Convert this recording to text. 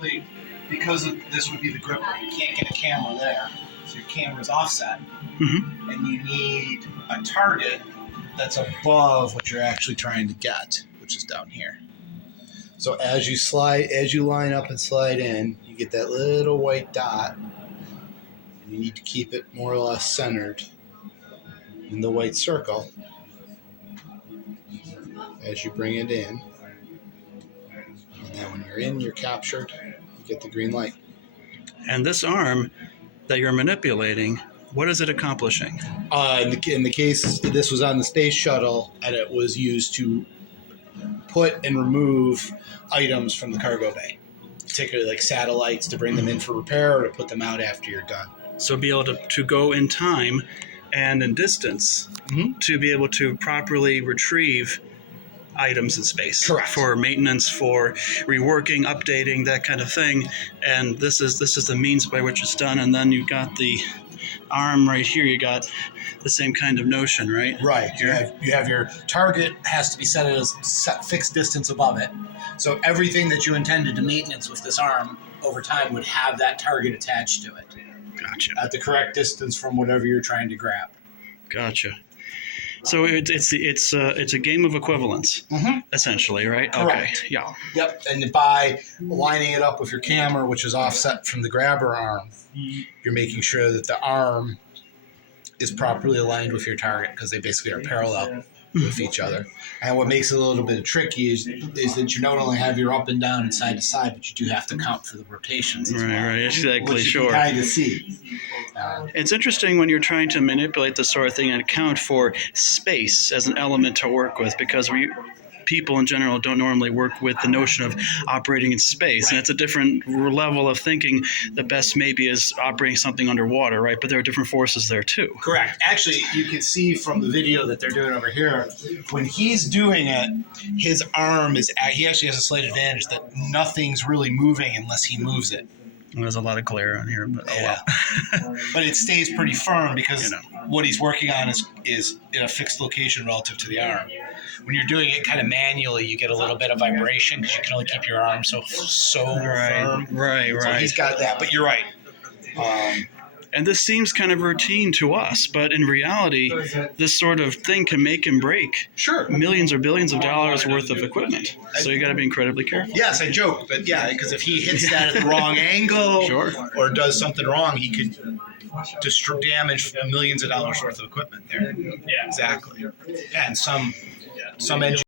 basically, because this would be the gripper, you can't get a camera there, so your camera's offset, and you need a target that's above what you're actually trying to get, which is down here. So as you line up and slide in, you get that little white dot, and you need to keep it more or less centered in the white circle as you bring it in. And then when you're in, you're captured, you get the green light. And this arm that you're manipulating, what is it accomplishing? In the case, this was on the space shuttle, and it was used to put and remove items from the cargo bay, particularly like satellites, to bring them in for repair or to put them out after you're done. So be able to go in time and in distance to be able to properly retrieve items in space. Correct. For maintenance, for reworking, updating, that kind of thing. And this is the means by which it's done. And then you've got the arm right here. You got the same kind of notion, right? Right. You have your target has to be set at a fixed distance above it. So everything that you intended to maintenance with this arm over time would have that target attached to it. Gotcha. At the correct distance from whatever you're trying to grab. Gotcha. So it's a game of equivalence, essentially, right? Correct. Okay. Yeah. Yep. And by lining it up with your camera, which is offset from the grabber arm, you're making sure that the arm is properly aligned with your target, because they basically are parallel with each other. And what makes it a little bit tricky is that you not only have your up and down and side to side, but you do have to count for the rotations as well. Right, exactly, which sure. You can kind of see. It's interesting when you're trying to manipulate this sort of thing and account for space as an element to work with, because people in general don't normally work with the notion of operating in space. Right. And it's a different level of thinking. The best maybe is operating something underwater, right? But there are different forces there too. Correct. Actually, you can see from the video that they're doing over here, when he's doing it, his arm he actually has a slight advantage that nothing's really moving unless he moves it. Well, there's a lot of glare on here, but oh well. But it stays pretty firm because what he's working on is in a fixed location relative to the arm. When you're doing it kind of manually, you get a little bit of vibration because you can only keep your arm so firm. Right. So he's got that, but you're right. And this seems kind of routine to us, but in reality, this sort of thing can make and break millions or billions of dollars worth of equipment. So you got to be incredibly careful. Yes, I joke, but yeah, because if he hits that at the wrong angle or does something wrong, he could damage millions of dollars worth of equipment there. Yeah, exactly. And some engineers